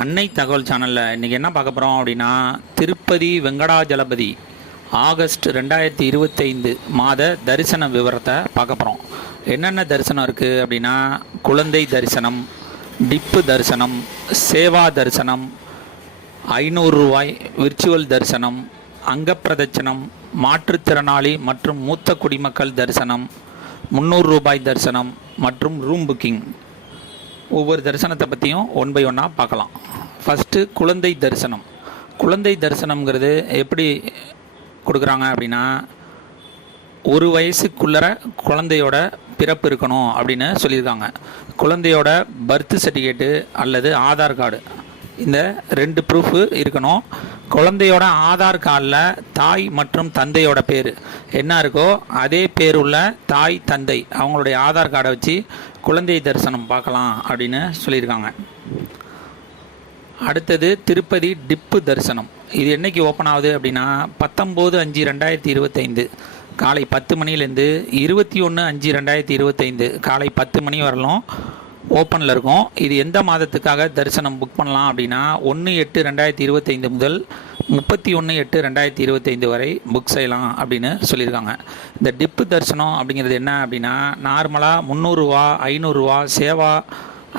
அன்னை தகவல் சேனலில் இன்றைக்கி என்ன பார்க்க போகிறோம் அப்படின்னா, திருப்பதி வெங்கடாஜலபதி ஆகஸ்ட் 2025 மாத தரிசன விவரத்தை பார்க்க போகிறோம். என்னென்ன தரிசனம் இருக்குது அப்படின்னா, குழந்தை தரிசனம், டிப்பு தரிசனம், சேவா தரிசனம், 500 ரூபாய் விர்ச்சுவல் தரிசனம், அங்கப்பிரதட்சணம், மாற்றுத்திறனாளி மற்றும் மூத்த குடிமக்கள் தரிசனம், 300 ரூபாய் தரிசனம் மற்றும் ரூம் புக்கிங். ஒவ்வொரு தரிசனத்தை பற்றியும் ஒன் பை ஒன்னாக பார்க்கலாம். ஃபஸ்ட்டு குழந்தை தரிசனம். குழந்தை தரிசனம்ங்கிறது எப்படி கொடுக்குறாங்க அப்படின்னா, 1 வயசுக்குள்ளர குழந்தையோட பிறப்பு இருக்கணும் அப்படின்னு சொல்லியிருக்காங்க. குழந்தையோட பர்த் சர்டிஃபிகேட்டு அல்லது ஆதார் கார்டு, இந்த 2 ப்ரூஃபு இருக்கணும். குழந்தையோட ஆதார் கார்டில் தாய் மற்றும் தந்தையோட பேர் என்ன இருக்கோ அதே பேர் உள்ள தாய் தந்தை அவங்களுடைய ஆதார் கார்டை வச்சு குழந்தை தரிசனம் பார்க்கலாம் அப்படின்னு சொல்லியிருக்காங்க. அடுத்தது திருப்பதி டிப்பு தரிசனம். இது என்றைக்கு ஓப்பன் ஆகுது அப்படின்னா, 19/5/2025 காலை 10 மணிலேருந்து 21/5/2025 காலை 10 மணி வரலும் ஓப்பனில் இருக்கும். இது எந்த மாதத்துக்காக தரிசனம் புக் பண்ணலாம் அப்படின்னா, 1/8/2025 முதல் 31/8/2025 வரை புக் செய்யலாம் அப்படின்னு சொல்லியிருக்காங்க. இந்த டிப்பு தரிசனம் அப்படிங்கிறது என்ன அப்படின்னா, நார்மலாக 300 ரூபா, 500 ரூபா சேவா,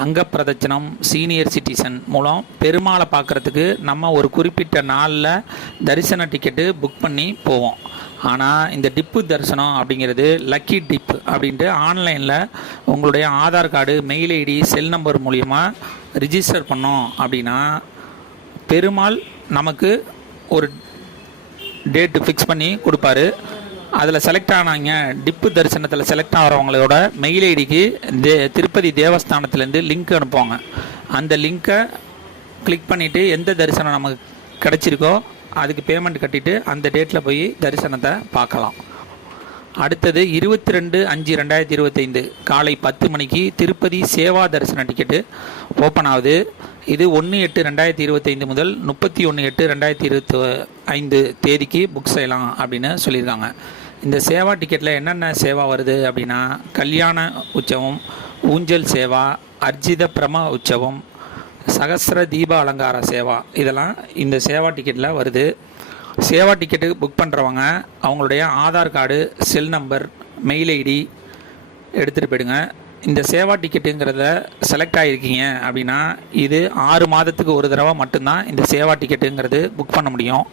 அங்கப்பிரதட்சணம், சீனியர் சிட்டிசன் மூலம் பெருமாளை பார்க்குறதுக்கு நம்ம ஒரு குறிப்பிட்ட நாளில் தரிசன டிக்கெட்டு புக் பண்ணி போவோம். ஆனால் இந்த டிப்பு தரிசனம் அப்படிங்கிறது லக்கி டிப் அப்படின்ட்டு ஆன்லைனில் உங்களுடைய Aadhaar card, mail ID, cell number மூலிமா ரிஜிஸ்டர் பண்ணோம் அப்படின்னா பெருமாள் நமக்கு ஒரு டேட்டு ஃபிக்ஸ் பண்ணி கொடுப்பாரு. அதில் செலக்ட் ஆனாங்க, டிப்பு தரிசனத்தில் செலக்ட் ஆகிறவங்களோட மெயில் ஐடிக்கு திருப்பதி தேவஸ்தானத்துலேருந்து லிங்க் அனுப்புவாங்க. அந்த லிங்க்கை கிளிக் பண்ணிவிட்டு எந்த தரிசனம் நமக்கு கிடச்சிருக்கோ அதுக்கு பேமெண்ட் கட்டிட்டு அந்த டேட்டில் போய் தரிசனத்தை பார்க்கலாம். அடுத்தது 22/5/2025 காலை 10 மணிக்கு திருப்பதி சேவா தரிசன டிக்கெட்டு ஓப்பன் ஆகுது. இது 1/8/2025 முதல் 31/8/2025 தேதிக்கு புக் செய்யலாம் அப்படின்னு சொல்லியிருக்காங்க. இந்த சேவா டிக்கெட்டில் என்னென்ன சேவா வருது அப்படின்னா, கல்யாண உற்சவம், ஊஞ்சல் சேவா, அர்ஜித பிரம உற்சவம், சகஸ்ர தீப அலங்கார சேவா, இதெல்லாம் இந்த சேவா டிக்கெட்டில் வருது. சேவா டிக்கெட்டு புக் பண்ணுறவங்க அவங்களுடைய Aadhaar card, cell number, mail ID எடுத்துகிட்டு போயிடுங்க. இந்த சேவா டிக்கெட்டுங்கிறத செலக்ட் ஆகிருக்கீங்க அப்படின்னா இது 6 மாதத்துக்கு ஒரு தடவை மட்டும்தான் இந்த சேவா டிக்கெட்டுங்கிறது புக் பண்ண முடியும்.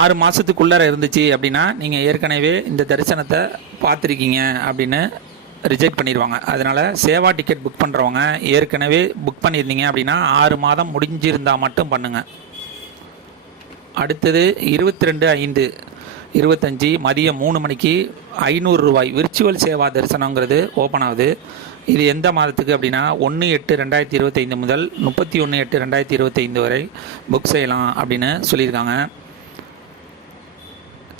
6 மாதத்துக்குள்ளே இருந்துச்சு அப்படின்னா நீங்கள் ஏற்கனவே இந்த தரிசனத்தை பார்த்துருக்கீங்க அப்படின்னு ரிஜெக்ட் பண்ணிடுவாங்க. அதனால் சேவா டிக்கெட் புக் பண்ணுறவங்க ஏற்கனவே புக் பண்ணியிருந்தீங்க அப்படின்னா 6 மாதம் முடிஞ்சிருந்தால் மட்டும் பண்ணுங்கள். அடுத்தது 22/5/25 மதியம் 3 மணிக்கு 500 ரூபாய் விர்ச்சுவல் சேவா தரிசனங்கிறது ஓப்பன் ஆகுது. இது எந்த மாதத்துக்கு அப்படின்னா, 1/8/2025 முதல் 31/8/2025 வரை புக் செய்யலாம் அப்படின்னு சொல்லியிருக்காங்க.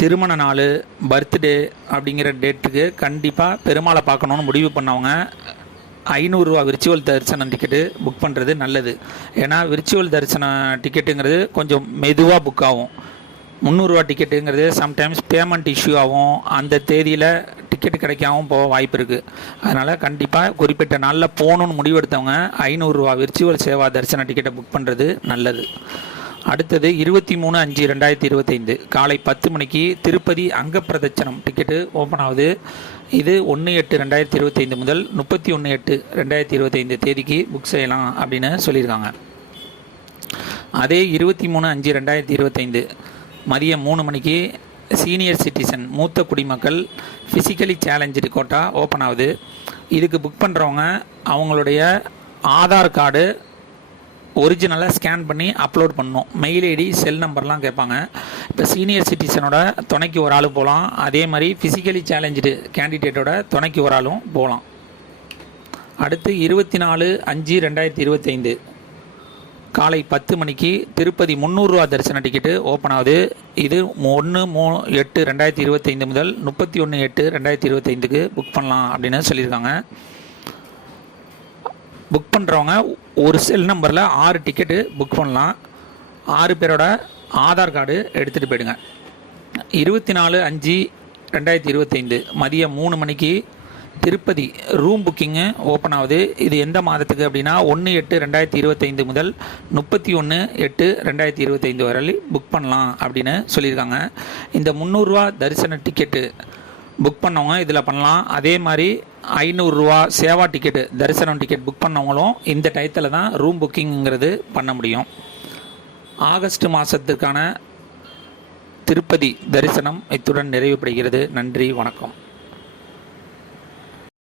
திருமண நாள், பர்த்டே அப்படிங்கிற டேட்டுக்கு கண்டிப்பாக பெருமாளை பார்க்கணுன்னு முடிவு பண்ணவங்க 500 ரூபா விர்ச்சுவல் தரிசன டிக்கெட்டு புக் பண்ணுறது நல்லது. ஏன்னா விர்ச்சுவல் தரிசன டிக்கெட்டுங்கிறது கொஞ்சம் மெதுவாக புக் ஆகும். 300 ரூபா டிக்கெட்டுங்கிறது சம்டைம்ஸ் பேமெண்ட் இஷ்யூ ஆகும், அந்த தேதியில் டிக்கெட்டு கிடைக்காமல் போக வாய்ப்பு இருக்குது. அதனால் கண்டிப்பாக குறிப்பிட்ட நாளில் போகணுன்னு முடிவெடுத்தவங்க 500 ரூபா விர்ச்சுவல் சேவா தரிசன டிக்கெட்டை புக் பண்ணுறது நல்லது. அடுத்தது 23/5/2025 காலை 10 மணிக்கு திருப்பதி அங்கப்பிரதட்சணம் டிக்கெட்டு ஓப்பன் ஆகுது. இது 1/8/2025 முதல் 31/8/2025 தேதிக்கு புக் செய்யலாம் அப்படின்னு சொல்லியிருக்காங்க. அதே 23/5/2025 மதியம் 3 மணிக்கு சீனியர் சிட்டிசன் மூத்த குடிமக்கள் ஃபிசிக்கலி சேலஞ்சு கோட்டா ஓப்பன் ஆகுது. இதுக்கு புக் பண்ணுறவங்க அவங்களுடைய ஆதார் கார்டு ஒரிஜினலாக ஸ்கேன் பண்ணி அப்லோட் பண்ணணும். மெயில் ஐடி, செல் நம்பர்லாம் கேட்பாங்க. இப்போ சீனியர் சிட்டிசனோட துணைக்கு ஒரு ஆள் போகலாம், அதே மாதிரி ஃபிசிக்கலி சேலஞ்சு கேண்டிடேட்டோட துணைக்கு ஒரு ஆளும் போகலாம். அடுத்து 24/5/2025 காலை 10 மணிக்கு திருப்பதி 300 ரூபா தரிசன டிக்கெட்டு ஓப்பன் ஆகுது. இது 1/8/2025 முதல் 31/8/2025க்கு புக் பண்ணலாம் அப்படின்னு சொல்லியிருக்காங்க. புக் பண்ணுறவங்க ஒரு செல் நம்பரில் 6 டிக்கெட்டு புக் பண்ணலாம். 6 பேரோட ஆதார் கார்டு எடுத்துகிட்டு போயிடுங்க. 24/5/2025 மதியம் 3 மணிக்கு திருப்பதி ரூம் புக்கிங்கு ஓப்பன் ஆகுது. இது எந்த மாதத்துக்கு அப்படின்னா 1/8/2025 முதல் 31/8/2025 வரை புக் பண்ணலாம் அப்படின்னு சொல்லியிருக்காங்க. இந்த 300 ரூபா தரிசன டிக்கெட்டு புக் பண்ணவங்க இதில் பண்ணலாம். அதே மாதிரி 500 ரூபா சேவா டிக்கெட்டு தரிசனம் டிக்கெட் புக் பண்ணவங்களும் இந்த டயத்தில் தான் ரூம் புக்கிங்கிறது பண்ண முடியும். ஆகஸ்ட் மாதத்துக்கான திருப்பதி தரிசனம் இத்துடன் நிறைவுபடுகிறது. நன்றி, வணக்கம்.